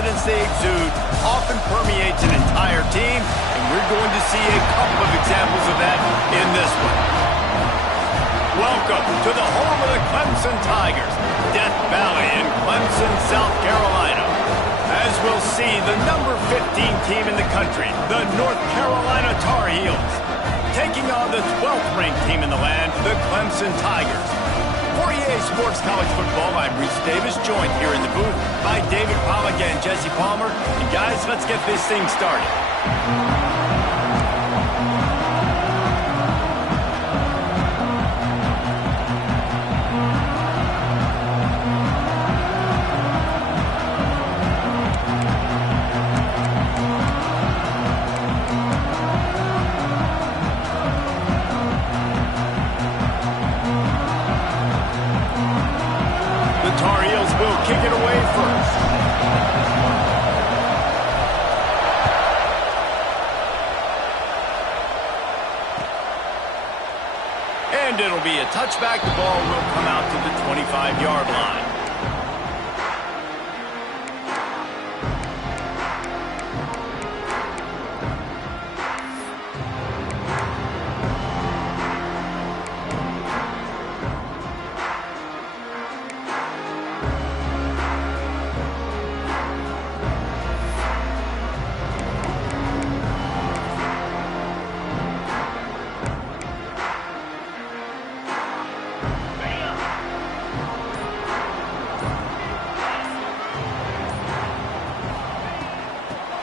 confidence they exude often permeates an entire team, and we're going to see a couple of examples of that in this one. Welcome to the home of the Clemson Tigers, Death Valley in Clemson, South Carolina. As we'll see, the number 15 team in the country, the North Carolina Tar Heels, taking on the 12th ranked team in the land, the Clemson Tigers. For EA Sports College Football, I'm Reese Davis, joined here in the booth by David Pollack and Jesse Palmer. And guys, let's get this thing started. Kick it away first. And it'll be a touchback. The ball will come out to the 25-yard line.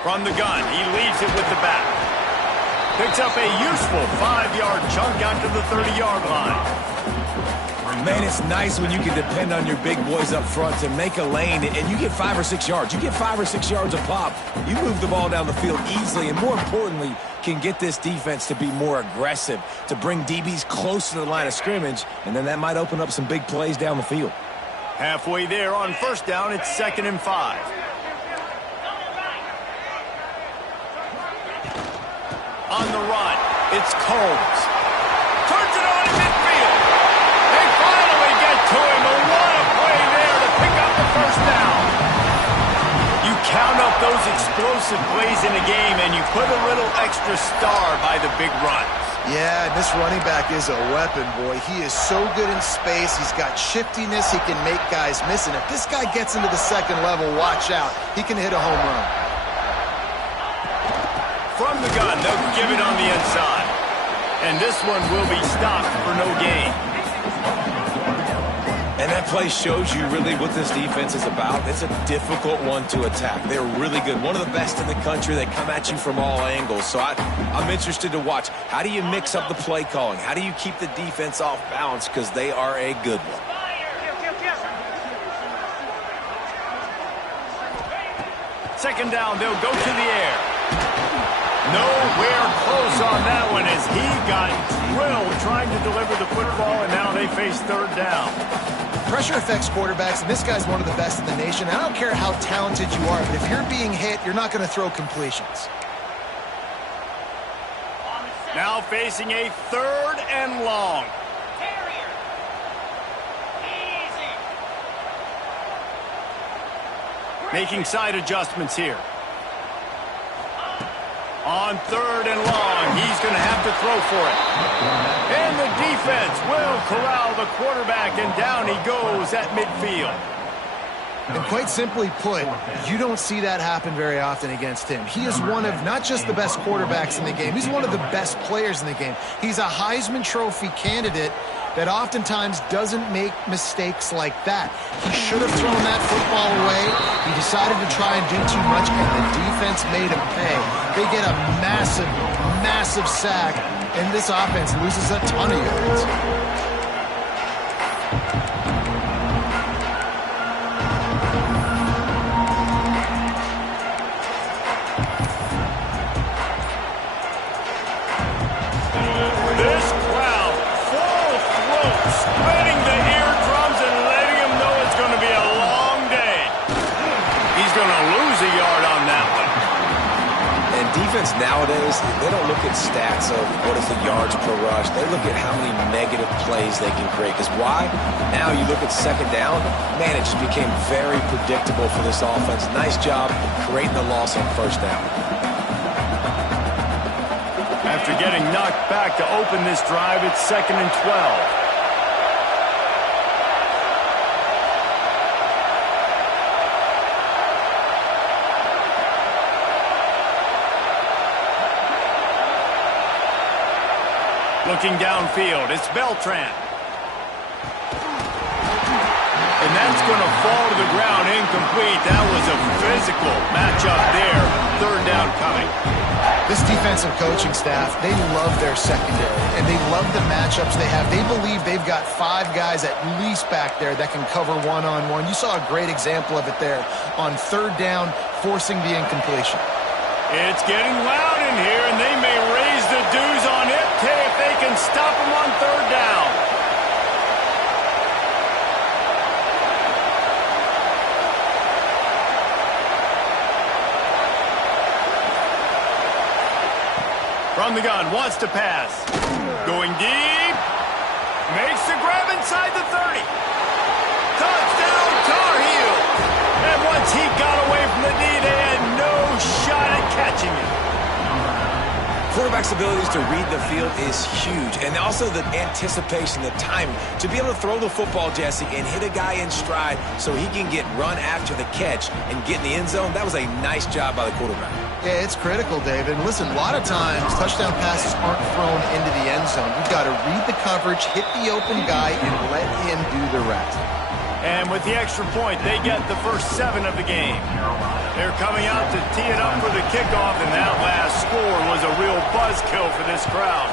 From the gun, he leaves it with the back. Picks up a useful 5-yard chunk out to the 30-yard line. Man, it's nice when you can depend on your big boys up front to make a lane, and you get 5 or 6 yards. You get 5 or 6 yards a pop. You move the ball down the field easily, and more importantly, can get this defense to be more aggressive, to bring DBs close to the line of scrimmage, and then that might open up some big plays down the field. Halfway there on first down, it's 2nd and 5. On the run, it's Combs. Turns it on in midfield. They finally get to him, and what a play there to pick up the first down. You count up those explosive plays in a game, and you put a little extra star by the big runs. Yeah, this running back is a weapon, boy. He is so good in space. He's got shiftiness. He can make guys miss. And if this guy gets into the second level, watch out. He can hit a home run. From the gun, they'll give it on the inside. And this one will be stopped for no gain. And that play shows you really what this defense is about. It's a difficult one to attack. They're really good. One of the best in the country. They come at you from all angles. So I'm interested to watch. How do you mix up the play calling? How do you keep the defense off balance? Because they are a good one. Second down, they'll go to the air. Nowhere close on that one as he got drilled trying to deliver the football, and now they face third down. Pressure affects quarterbacks, and this guy's one of the best in the nation. I don't care how talented you are, but if you're being hit, you're not going to throw completions. Now facing a 3rd and long. Making side adjustments here. On 3rd and long, he's going to have to throw for it. And the defense will corral the quarterback, and down he goes at midfield. And quite simply put, you don't see that happen very often against him. He is one of not just the best quarterbacks in the game, he's one of the best players in the game. He's a Heisman Trophy candidate that oftentimes doesn't make mistakes like that. He should have thrown that football away. He decided to try and do too much, and the defense made him pay. They get a massive, massive sack, and this offense loses a ton of yards. Spreading the eardrums and letting him know it's going to be a long day. He's going to lose a yard on that one. And And defense nowadays, they don't look at stats of what is the yards per rush. They look at how many negative plays they can create. Because why? Now you look at second down, man, it just became very predictable for this offense. Nice job creating the loss on first down. After getting knocked back to open this drive, it's 2nd and 12. Looking downfield, it's Beltran. And that's going to fall to the ground incomplete. That was a physical matchup there. 3rd down coming. This defensive coaching staff, they love their secondary, and they love the matchups they have. They believe they've got 5 guys at least back there that can cover one-on-one. You saw a great example of it there on 3rd down, forcing the incompletion. It's getting loud in here, and they may raise the dues on it if they can stop them on 3rd down. From the gun, wants to pass. Going deep. Makes the grab inside the 30. Touchdown, Tar Heels. And once he got away from the knee, they had no shot at catching him. Quarterback's abilities to read the field is huge, and also the anticipation, the timing. To be able to throw the football, Jesse, and hit a guy in stride so he can get run after the catch and get in the end zone, that was a nice job by the quarterback. Yeah, it's critical, David. Listen, a lot of times touchdown passes aren't thrown into the end zone. You've got to read the coverage, hit the open guy, and let him do the rest. And with the extra point, they get the first 7 of the game. They're coming out to tee it up for the kickoff, and that last score was a real buzzkill for this crowd.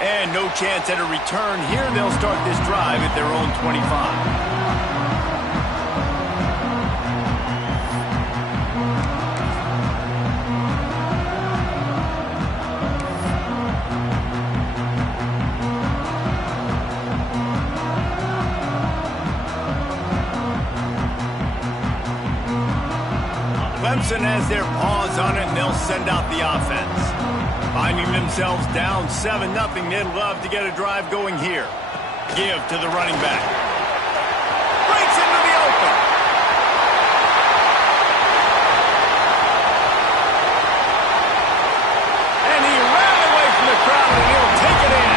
And no chance at a return here. They'll start this drive at their own 25. Clemson has their paws on it, and they'll send out the offense. Finding themselves down 7-0, they'd love to get a drive going here. Give to the running back. Breaks into the open. And he ran away from the crowd, and he'll take it in.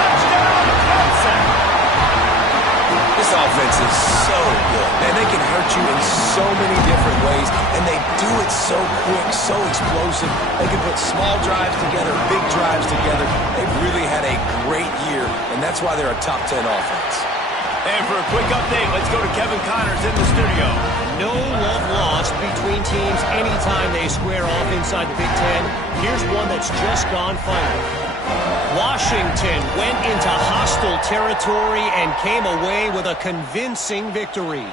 Touchdown, Clemson. This offense is so good, and they can hurt you in so many different ways, and they do it so quick, so explosive. They can put small drives together, big drives together. They've really had a great year, and that's why they're a top 10 offense. And for a quick update, let's go to Kevin Connors in the studio. No love lost between teams anytime they square off inside the Big Ten. Here's one that's just gone final. Washington went into hostile territory and came away with a convincing victory.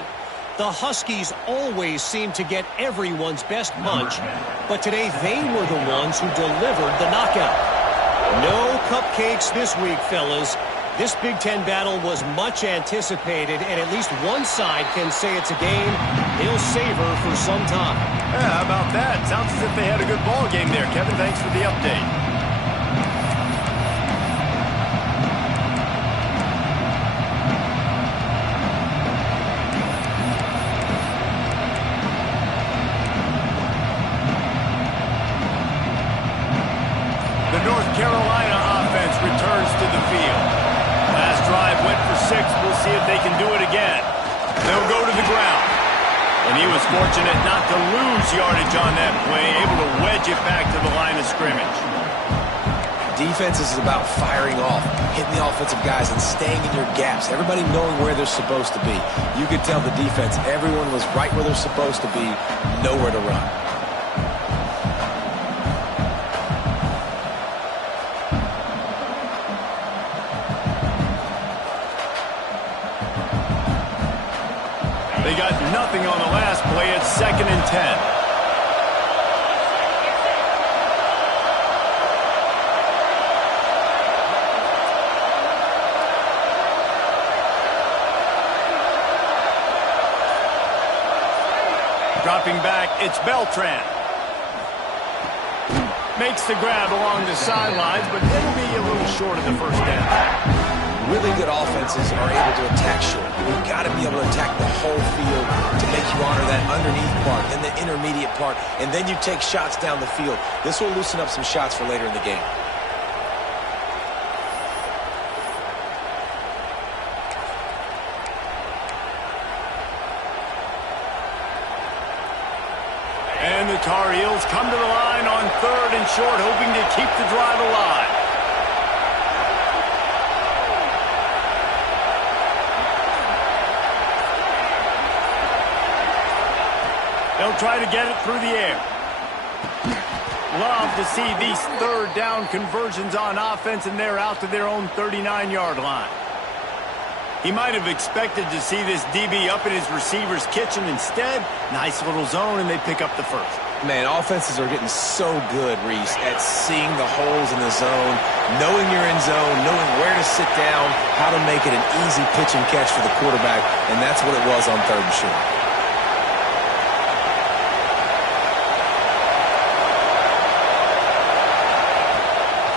The Huskies always seem to get everyone's best punch, but today they were the ones who delivered the knockout. No cupcakes this week, fellas. This Big Ten battle was much anticipated, and at least one side can say it's a game they'll savor for some time. Yeah, how about that? Sounds as if they had a good ball game there. Kevin, thanks for the update. The North Carolina offense returns to the field. Last drive went for 6. We'll see if they can do it again. They'll go to the ground. And he was fortunate not to lose yardage on that play, able to wedge it back to the line of scrimmage. Defense is about firing off, hitting the offensive guys, and staying in your gaps. Everybody knowing where they're supposed to be. You could tell the defense, everyone was right where they're supposed to be, nowhere to run. They got nothing on the last play. It's 2nd and 10. Dropping back, it's Beltran. Makes the grab along the sidelines, but it'll be a little short of the first down. Really good offenses are able to attack short. You've got to be able to attack the whole field to make you honor that underneath part, then the intermediate part, and then you take shots down the field. This will loosen up some shots for later in the game. And the Tar Heels come to the line on 3rd and short, hoping to keep the drive alive. They'll try to get it through the air. Love to see these 3rd down conversions on offense, and they're out to their own 39-yard line. He might have expected to see this DB up in his receiver's kitchen. Instead, nice little zone, and they pick up the first. Man, offenses are getting so good, Reese, at seeing the holes in the zone, knowing you're in zone, knowing where to sit down, how to make it an easy pitch and catch for the quarterback, and that's what it was on 3rd and short.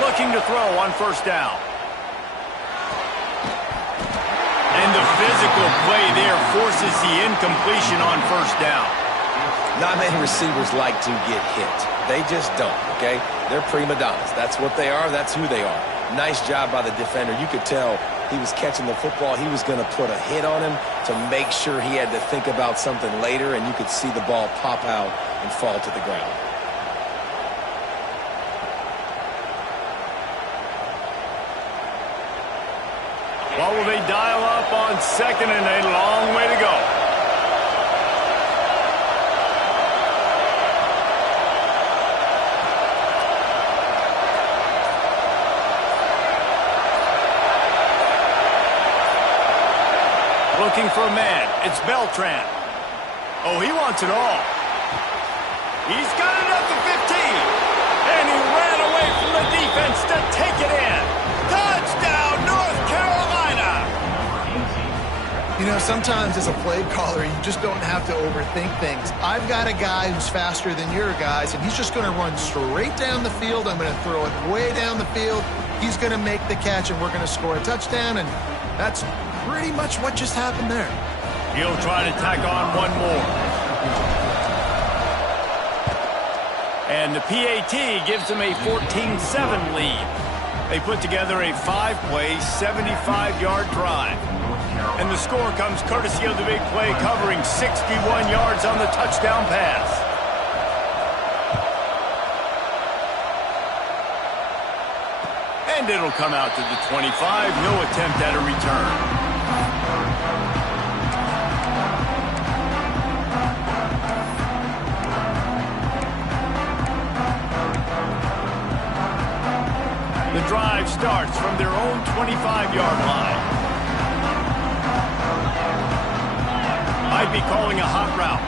Looking to throw on 1st down. And the physical play there forces the incompletion on 1st down. Not many receivers like to get hit. They just don't, okay? They're prima donnas. That's what they are. That's who they are. Nice job by the defender. You could tell he was catching the football. He was going to put a hit on him to make sure he had to think about something later, and you could see the ball pop out and fall to the ground. What will they dial up on 2nd and a long way to go? Looking for a man. It's Beltran. Oh, he wants it all. He's got it up to 15. And he ran away from the defense to take it in. Touchdown, North Carolina! You know, sometimes as a play caller, you just don't have to overthink things. I've got a guy who's faster than your guys, and he's just going to run straight down the field. I'm going to throw it way down the field. He's going to make the catch, and we're going to score a touchdown, and that's pretty much what just happened there. He'll try to tack on one more. And the PAT gives them a 14-7 lead. They put together a 5-play, 75-yard drive. And the score comes courtesy of the big play, covering 61 yards on the touchdown pass. And it'll come out to the 25. No attempt at a return. The drive starts from their own 25-yard line. Might be calling a hot route.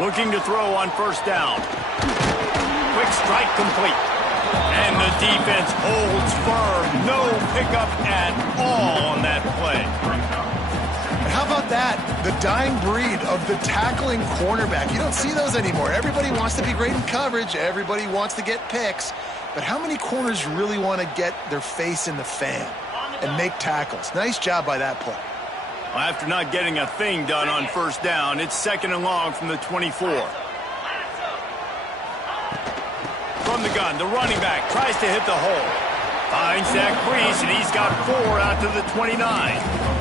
Looking to throw on 1st down. Quick strike complete. And the defense holds firm. No pickup at all on that play. How about that? The dying breed of the tackling cornerback. You don't see those anymore. Everybody wants to be great in coverage. Everybody wants to get picks. But how many corners really want to get their face in the fan and make tackles? Nice job by that play. Well, after not getting a thing done on 1st down, it's 2nd and long from the 24. From the gun, the running back tries to hit the hole. Finds that crease, and he's got 4 out to the 29.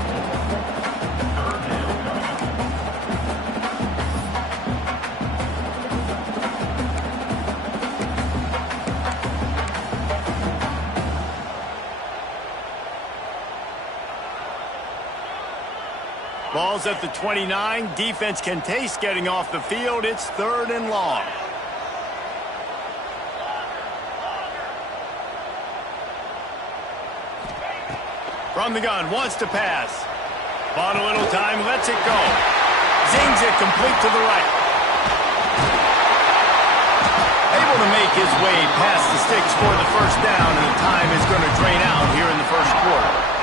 Ball's at the 29. Defense can taste getting off the field. It's 3rd and long. From the gun, wants to pass. Bought a little time, lets it go. Zings it complete to the right. Able to make his way past the sticks for the 1st down, and the time is going to drain out here in the 1st quarter.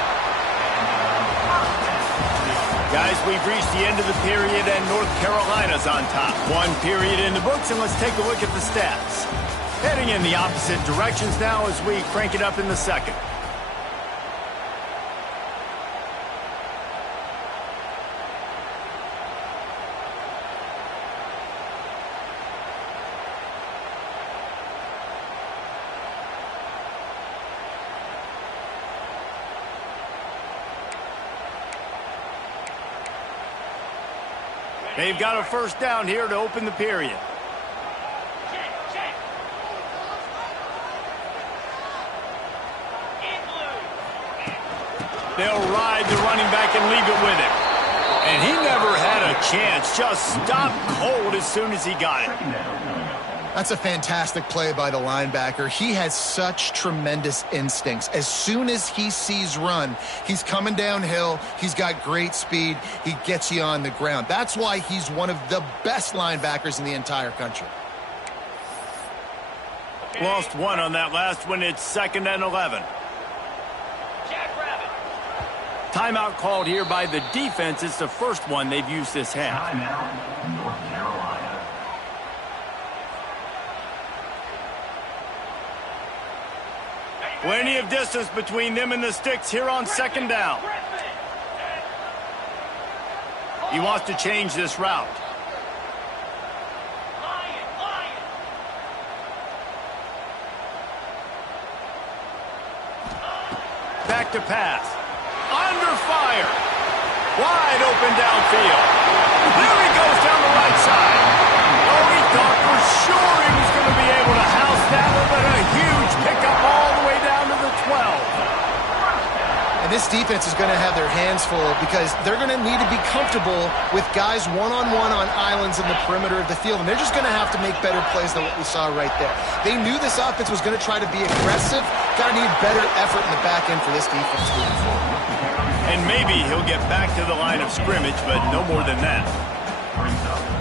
Guys, we've reached the end of the period, and North Carolina's on top. One period in the books, and let's take a look at the stats. Heading in the opposite directions now as we crank it up in the second. They've got a first down here to open the period. They'll ride the running back and leave it with him. And he never had a chance. Just stopped cold as soon as he got it. That's a fantastic play by the linebacker. He has such tremendous instincts. As soon as he sees run, he's coming downhill. He's got great speed. He gets you on the ground. That's why he's one of the best linebackers in the entire country. Lost one on that last one. It's 2nd and 11. Timeout called here by the defense. It's the first one they've used this half. Timeout, North Carolina. Plenty of distance between them and the sticks here on 2nd down. He wants to change this route. Back to pass. Under fire. Wide open downfield. There he goes down the right side. Oh, he thought for sure he was going to be able to house that one, but a huge pickup all the way down to the 12. And this defense is going to have their hands full because they're going to need to be comfortable with guys one-on-one on islands in the perimeter of the field. And they're just going to have to make better plays than what we saw right there. They knew this offense was going to try to be aggressive. Got to need better effort in the back end for this defense moving forward. And maybe he'll get back to the line of scrimmage, but no more than that.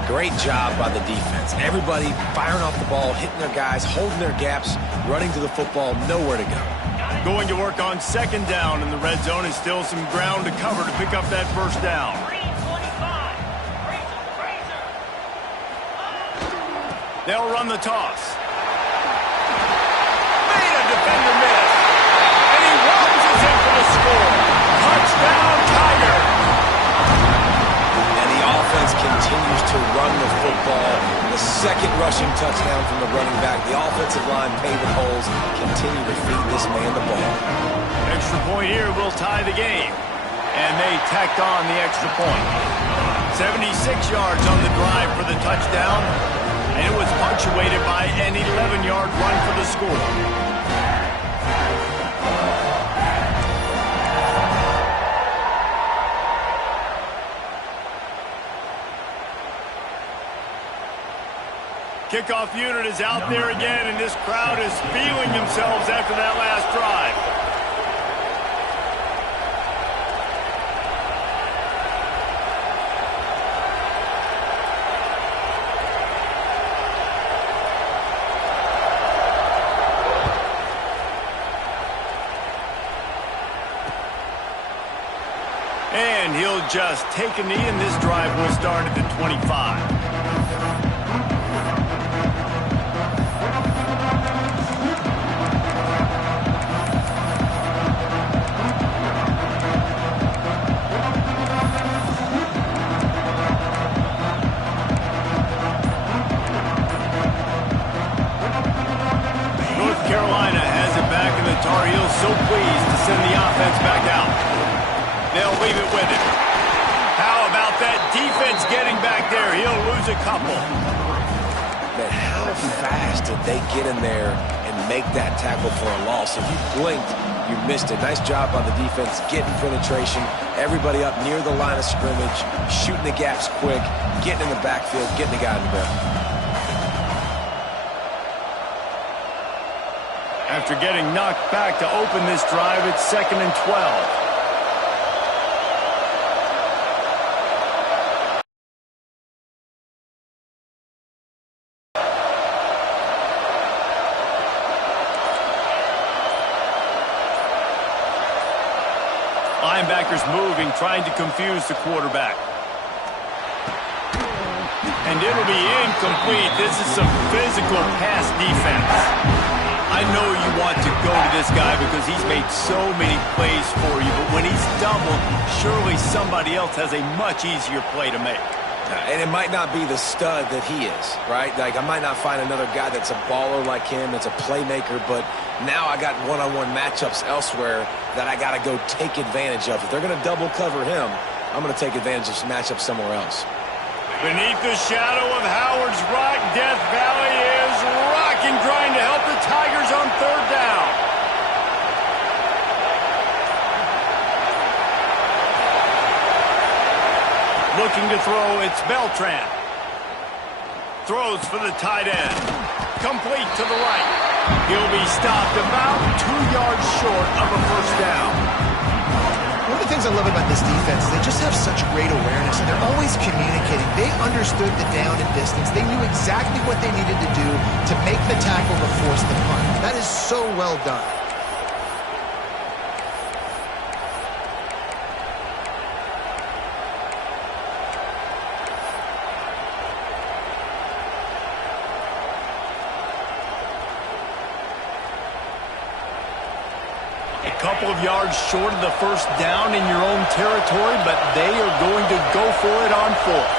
Great job by the defense. Everybody firing off the ball, hitting their guys, holding their gaps, running to the football, nowhere to go. Going to work on 2nd down in the red zone, and still some ground to cover to pick up that first down. They'll run the toss. Made a defender miss. And he launches in for the score. Touchdown, Tigers. And the offense continues to run the football. The second rushing touchdown from the running back. The offensive line paving holes. Continue to feed this man the ball. Extra point here will tie the game. And they tacked on the extra point. 76 yards on the drive for the touchdown. And it was punctuated by an 11-yard run for the score. Kickoff unit is out there again, and this crowd is feeling themselves after that last drive. And he'll just take a knee, and this drive will start at the 25. Carolina has it back, and the Tar Heels so pleased to send the offense back out. They'll leave it with him. How about that defense getting back there? He'll lose a couple. Man, how fast did they get in there and make that tackle for a loss? If you blinked, you missed it. Nice job by the defense getting penetration. Everybody up near the line of scrimmage, shooting the gaps quick, getting in the backfield, getting the guy in the middle. After getting knocked back to open this drive, it's 2nd and 12. linebackers moving, trying to confuse the quarterback. And it'll be incomplete. This is some physical pass defense. I know you want to go to this guy because he's made so many plays for you, but when he's doubled, surely somebody else has a much easier play to make. And it might not be the stud that he is, right? Like, I might not find another guy that's a baller like him, that's a playmaker, but now I got one-on-one matchups elsewhere that I got to go take advantage of. If they're going to double cover him, I'm going to take advantage of some matchups somewhere else. Beneath the shadow of Howard's Rock, Death Valley is rocking, trying to help the Tigers on third down. Looking to throw, it's Beltran. Throws for the tight end. Complete to the right. He'll be stopped about 2 yards short of a first down. One of the things I love about this defense, they just have such great awareness, and they're always communicating. They understood the down and distance. They knew exactly what they needed to do to make the tackle to force the punt. That is so well done. Couple of yards short of the first down in your own territory, but they are going to go for it on fourth.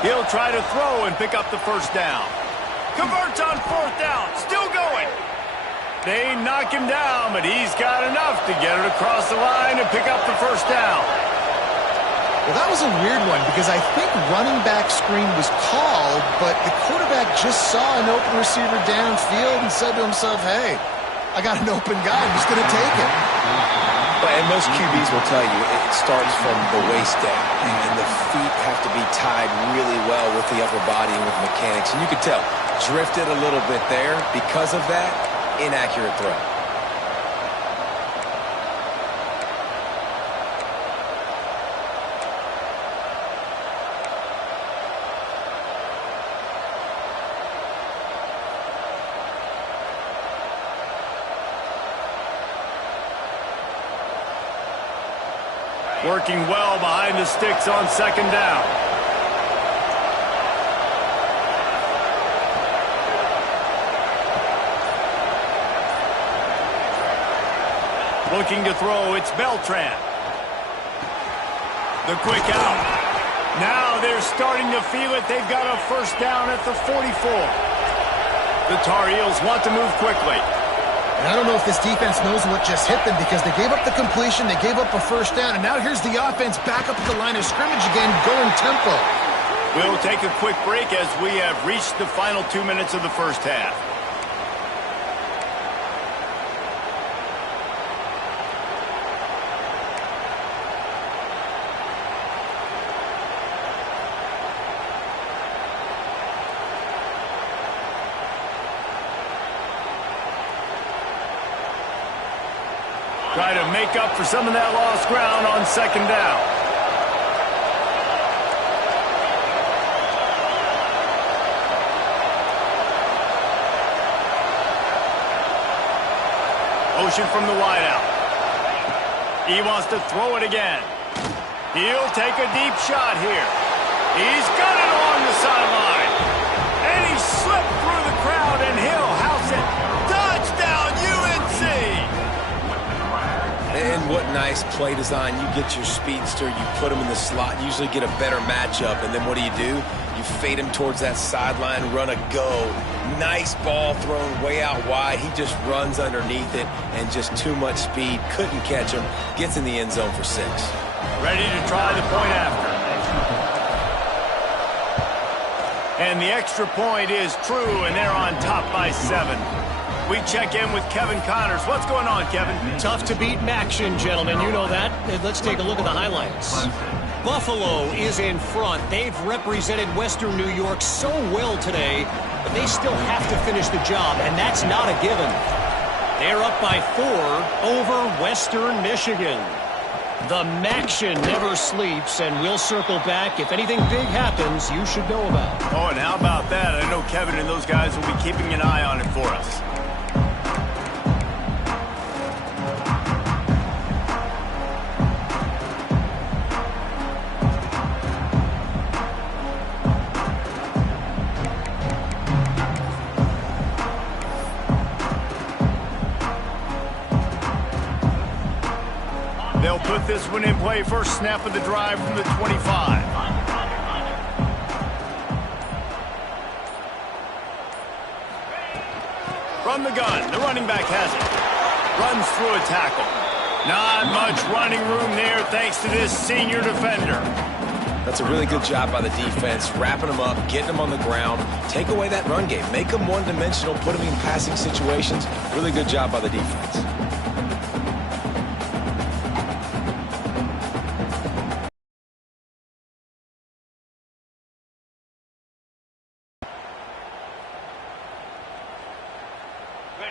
He'll try to throw and pick up the first down. Converts on fourth down, still going. They knock him down, but he's got enough to get it across the line and pick up the first down. Well, that was a weird one because I think running back screen was called, but the quarterback just saw an open receiver downfield and said to himself, hey, I got an open guy. I'm just going to take it. And most QBs will tell you it starts from the waist down, and the feet have to be tied really well with the upper body and with mechanics. And you could tell, drifted a little bit there. Because of that, inaccurate throw. Working well behind the sticks on second down. Looking to throw, it's Beltran. The quick out. Now they're starting to feel it. They've got a first down at the 44. The Tar Heels want to move quickly. And I don't know if this defense knows what just hit them because they gave up the completion, they gave up a first down, and now here's the offense back up at the line of scrimmage again, going tempo. We'll take a quick break as we have reached the final 2 minutes of the first half. Try to make up for some of that lost ground on second down. Motion from the wideout. He wants to throw it again. He'll take a deep shot here. He's got it along the sideline. And he slipped through the crowd, and he'll house it. Touchdown, UNC! And what nice play design. You get your speedster, you put him in the slot, usually get a better matchup, and then what do? You fade him towards that sideline, run a go. Nice ball thrown way out wide. He just runs underneath it, and just too much speed. Couldn't catch him. Gets in the end zone for 6. Ready to try the point after. And the extra point is true, and they're on top by 7. We check in with Kevin Connors. What's going on, Kevin? Tough to beat action, gentlemen. You know that. Let's take a look at the highlights. Buffalo is in front. They've represented Western New York so well today, but they still have to finish the job, and that's not a given. They're up by 4 over Western Michigan. The Maction never sleeps, and we'll circle back. If anything big happens, you should know about it. Oh, and how about that? I know Kevin and those guys will be keeping an eye on it for us. They'll put this one in play. First snap of the drive from the 25. From the gun, the running back has it. Runs through a tackle. Not much running room there thanks to this senior defender. That's a really good job by the defense, wrapping them up, getting them on the ground. Take away that run game. Make them one-dimensional, put them in passing situations. Really good job by the defense.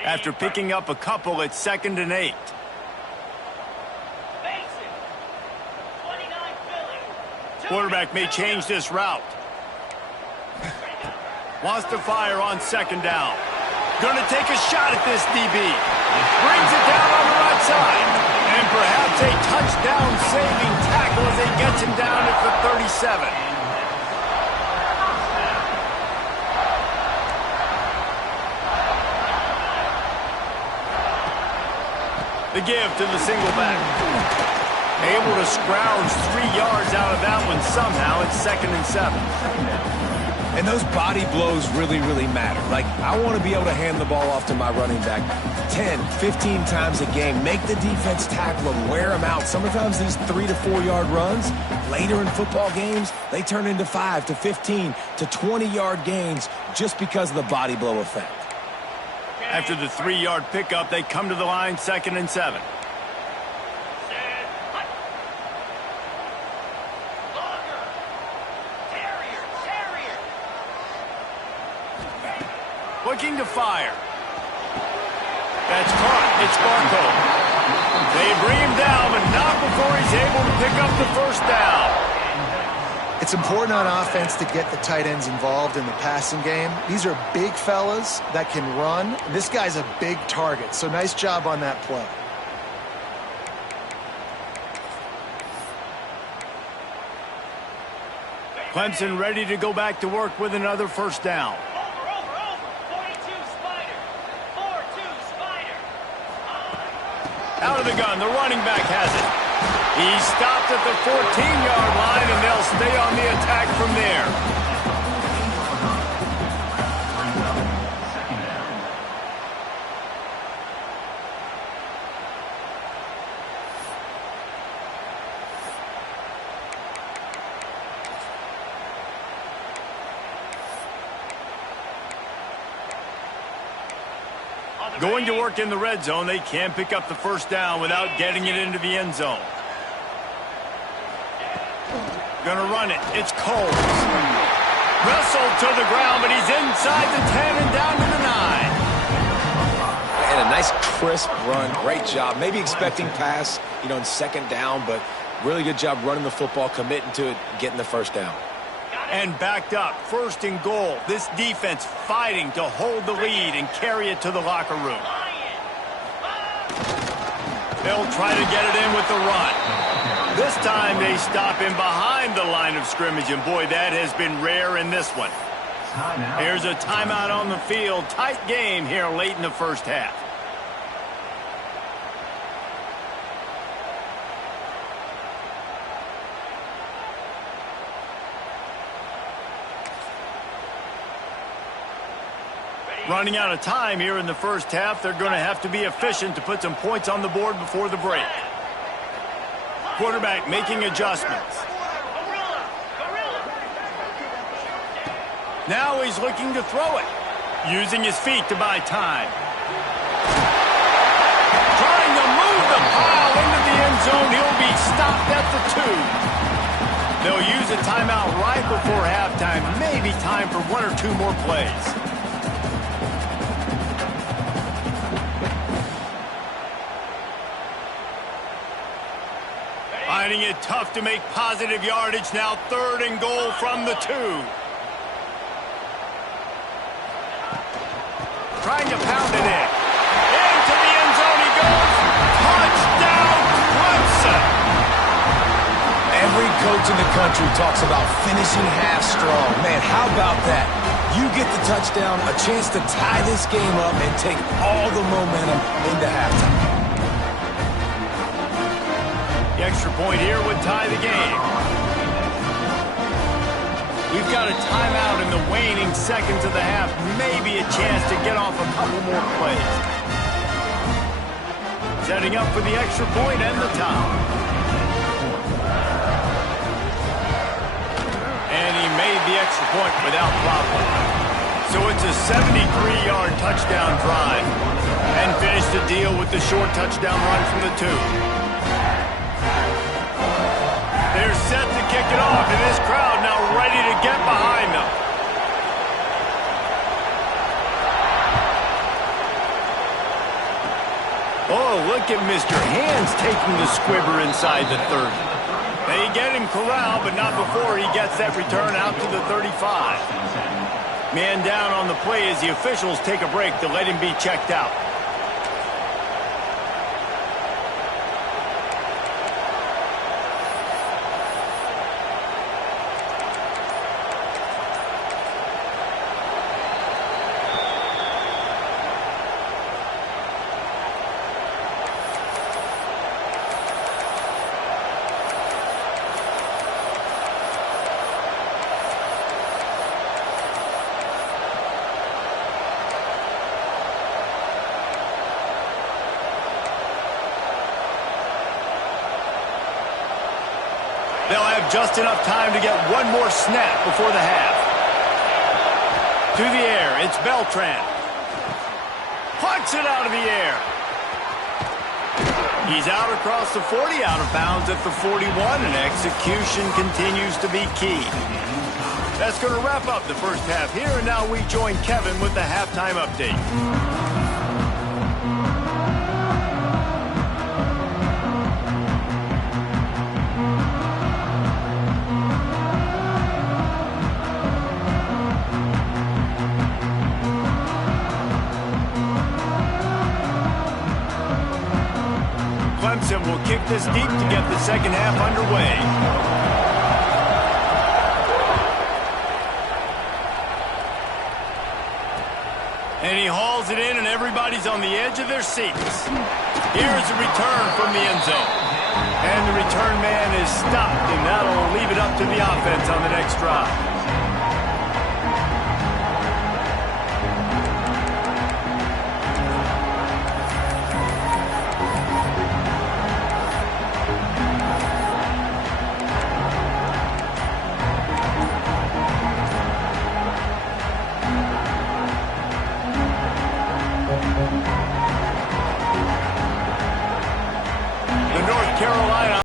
After picking up a couple, it's 2nd and 8. Quarterback may change this route. Wants to fire on 2nd down. Going to take a shot at this DB. Brings it down on the right side. And perhaps a touchdown-saving tackle as he gets him down at the 37. The give to the single back. Able to scrounge 3 yards out of that one somehow. It's 2nd and 7. And those body blows really, really matter. Like, I want to be able to hand the ball off to my running back 10, 15 times a game. Make the defense tackle them, wear them out. Sometimes these 3 to 4 yard runs, later in football games, they turn into 5 to 15 to 20 yard gains just because of the body blow effect. After the 3 yard pickup, they come to the line 2nd and 7. Looking to fire. That's caught. It's Barco. They bring him down, but not before he's able to pick up the first down. It's important on offense to get the tight ends involved in the passing game. These are big fellas that can run. This guy's a big target, so nice job on that play. Clemson ready to go back to work with another first down. Out of the gun, the running back has it. He stopped at the 14-yard line, and they'll stay on the attack from there. Going to work in the red zone, they can't pick up the first down without getting it into the end zone. Gonna run it. It's Coles. Wrestled to the ground, but he's inside the 10 and down to the 9. And a nice crisp run. Great job. Maybe expecting pass, in second down, but really good job running the football, committing to it, getting the first down. And backed up, 1st and goal. This defense fighting to hold the lead and carry it to the locker room. They'll try to get it in with the run. This time they stop him behind the line of scrimmage, and boy, that has been rare in this one. Here's a timeout on the field. Tight game here late in the first half. Running out of time here in the first half. They're going to have to be efficient to put some points on the board before the break. Quarterback making adjustments. Now he's looking to throw it. Using his feet to buy time. Trying to move the pile into the end zone. He'll be stopped at the 2. They'll use a timeout right before halftime. Maybe time for 1 or 2 more plays. Finding it tough to make positive yardage now. 3rd and goal from the 2. Trying to pound it in. Into the end zone he goes. Touchdown, Clemson. Every coach in the country talks about finishing half strong. Man, how about that? You get the touchdown, a chance to tie this game up and take all the momentum into halftime. The extra point here would tie the game. We've got a timeout in the waning seconds of the half. Maybe a chance to get off a couple more plays. Setting up for the extra point and the tie. And he made the extra point without problem. So it's a 73-yard touchdown drive. And finished the deal with the short touchdown run from the 2. They're set to kick it off, and this crowd now ready to get behind them. Oh, look at Mr. Hands taking the squibber inside the 30. They get him corralled, but not before he gets that return out to the 35. Man down on the play as the officials take a break to let him be checked out. They'll have just enough time to get one more snap before the half. To the air, it's Beltran. Plucks it out of the air. He's out across the 40, out of bounds at the 41, and execution continues to be key. That's going to wrap up the first half here, and now we join Kevin with the halftime update. Clemson will kick this deep to get the second half underway. And he hauls it in, and everybody's on the edge of their seats. Here's a return from the end zone. And the return man is stopped, and that'll leave it up to the offense on the next drive.